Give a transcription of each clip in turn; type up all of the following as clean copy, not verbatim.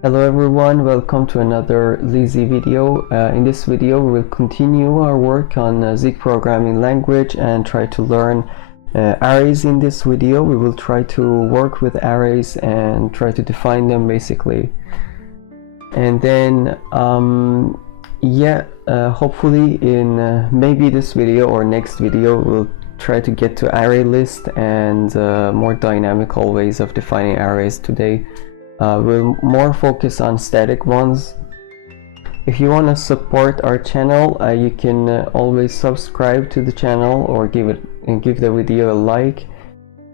Hello everyone, welcome to another Leasy video. In this video we will continue our work on Zig programming language and try to learn arrays. In this video we will try to work with arrays and try to define them basically. And then hopefully in maybe this video or next video we'll try to get to array list and more dynamical ways of defining arrays. Today we'll more focus on static ones. If you want to support our channel, you can always subscribe to the channel or give the video a like.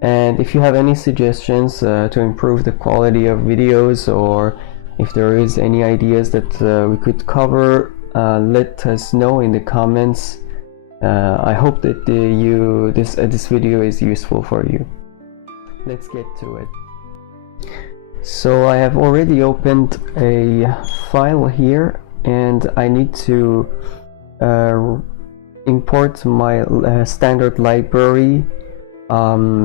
And if you have any suggestions to improve the quality of videos, or if there is any ideas that we could cover, let us know in the comments. I hope that this video is useful for you. Let's get to it. So I have already opened a file here and I need to import my standard library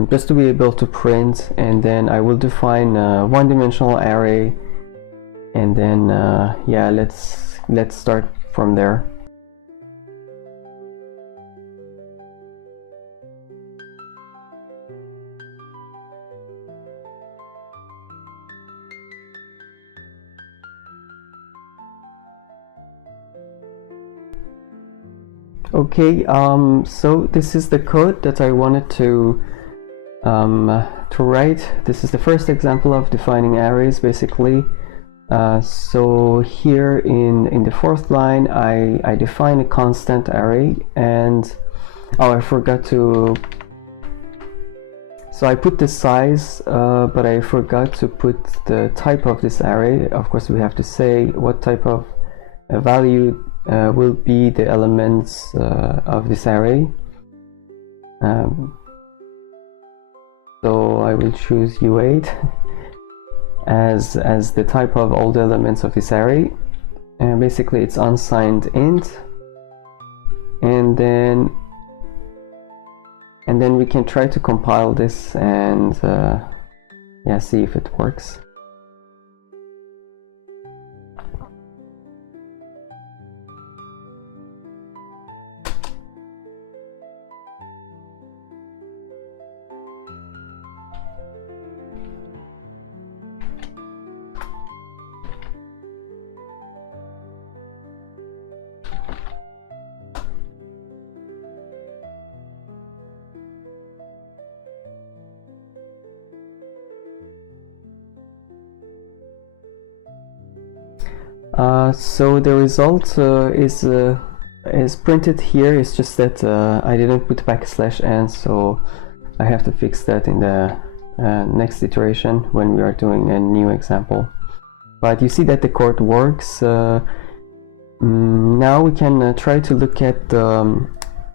just to be able to print, and then I will define a one-dimensional array, and then let's start from there. Okay, so this is the code that I wanted to write. This is the first example of defining arrays basically. So here in the fourth line I define a constant array, and I forgot to, so I put the size but I forgot to put the type of this array. Of course we have to say what type of value will be the elements of this array. So I will choose U8 as the type of all the elements of this array, and basically it's unsigned int, and then we can try to compile this and see if it works. So the result is printed here. It's just that I didn't put \n, so I have to fix that in the next iteration when we are doing a new example. But you see that the code works. Now we can try to look at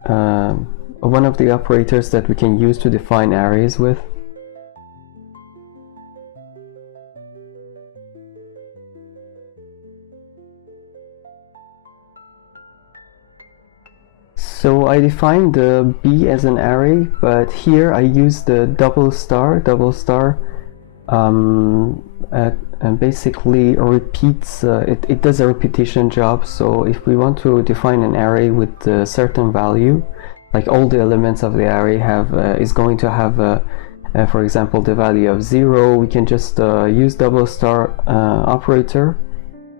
one of the operators that we can use to define arrays with. So I defined the B as an array, but here I use the double star, and basically repeats, it does a repetition job. So if we want to define an array with a certain value, like all the elements of the array is going to have for example the value of 0, we can just use double star operator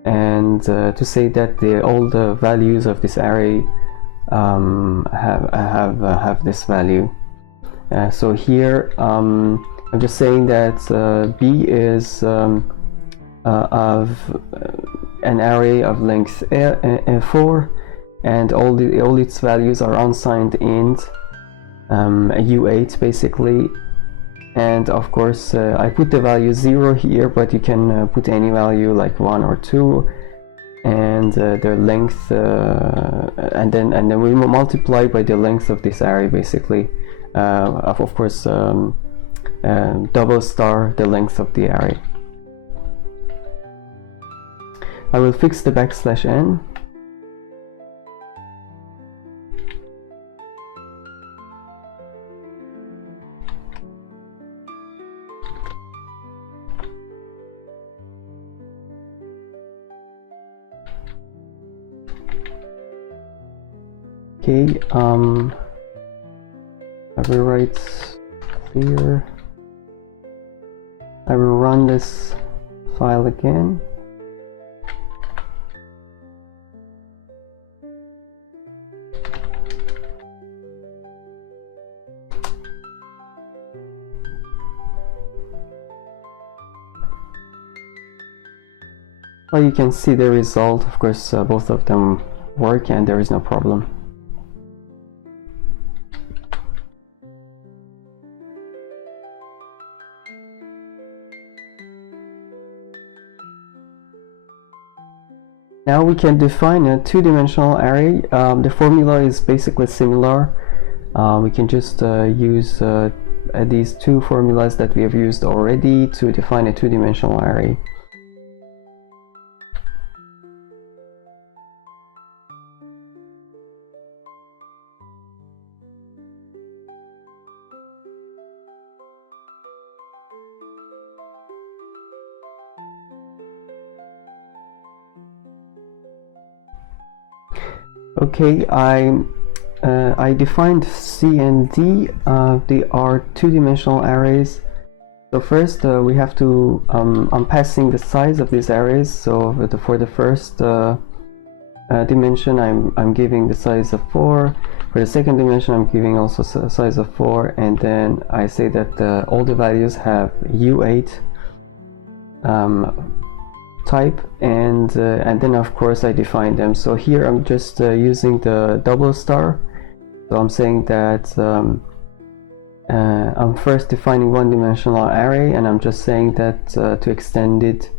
and to say that all the values of this array have this value. So here I'm just saying that B is of an array of length 4, and all its values are unsigned int U8 basically. And of course I put the value 0 here, but you can put any value like 1 or 2, and their length, and then we multiply by the length of this array basically. Of course double star the length of the array. I will fix the \n. Okay, I will write clear. I will run this file again. Well, you can see the result. Of course, both of them work and there is no problem. Now we can define a two-dimensional array. The formula is basically similar. We can just use these two formulas that we have used already to define a two-dimensional array. Okay, I defined C and D. They are two-dimensional arrays. So first we have to, I'm passing the size of these arrays. So for the first dimension I'm giving the size of 4. For the second dimension I'm giving also a size of 4, and then I say that all the values have U8 type, and then of course I define them. So here I'm just using the double star. So I'm saying that I'm first defining one-dimensional array, and I'm just saying that to extend it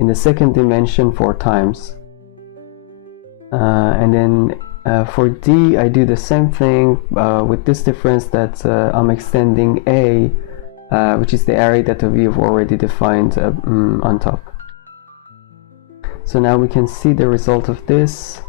in the second dimension 4 times. And then for D I do the same thing with this difference that I'm extending A, which is the array that we have already defined on top. So now we can see the result of this.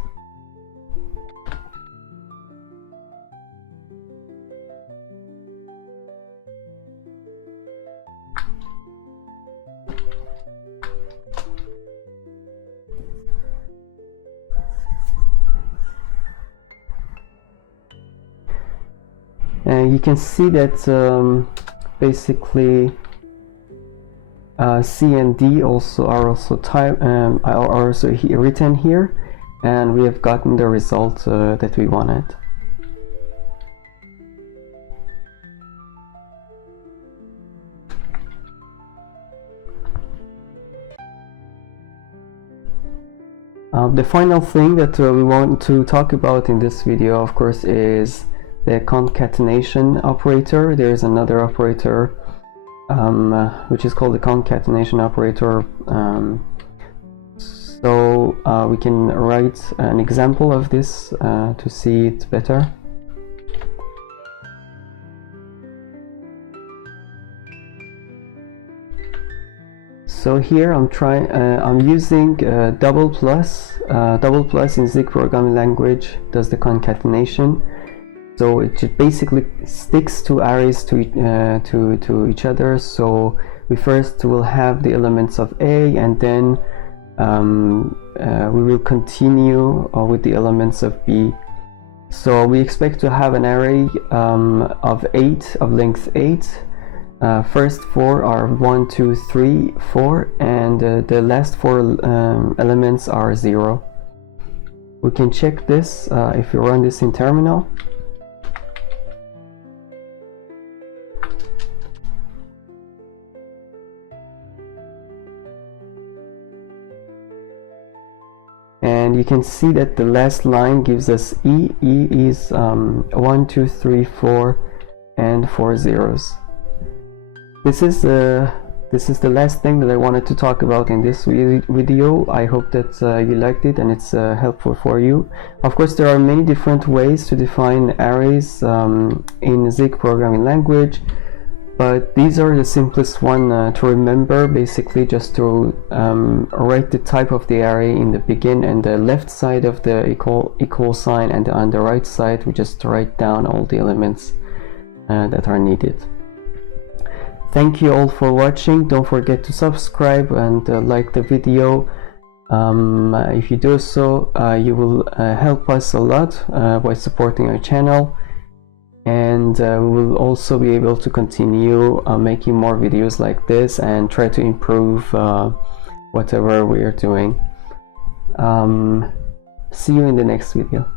And you can see that basically C and D are also written here, and we have gotten the result that we wanted. The final thing that we want to talk about in this video, of course, is the concatenation operator. There is another operator which is called the concatenation operator. So we can write an example of this to see it better. So here I'm using double plus. Double plus in Zig programming language does the concatenation. So it basically sticks two arrays to each other. So we first will have the elements of A, and then we will continue with the elements of B. So we expect to have an array of length 8. First 4 are 1, 2, 3, 4, and the last 4 elements are 0. We can check this if you run this in terminal. And you can see that the last line gives us E. E is 1, 2, 3, 4, and 4 zeros. This is the last thing that I wanted to talk about in this video. I hope that you liked it and it's helpful for you. Of course, there are many different ways to define arrays in Zig programming language, but these are the simplest one to remember. Basically, just to write the type of the array in the begin and the left side of the equal sign, and on the right side we just write down all the elements that are needed. Thank you all for watching. Don't forget to subscribe and like the video, If you do so, you will help us a lot by supporting our channel, and we will also be able to continue making more videos like this and try to improve whatever we are doing. See you in the next video.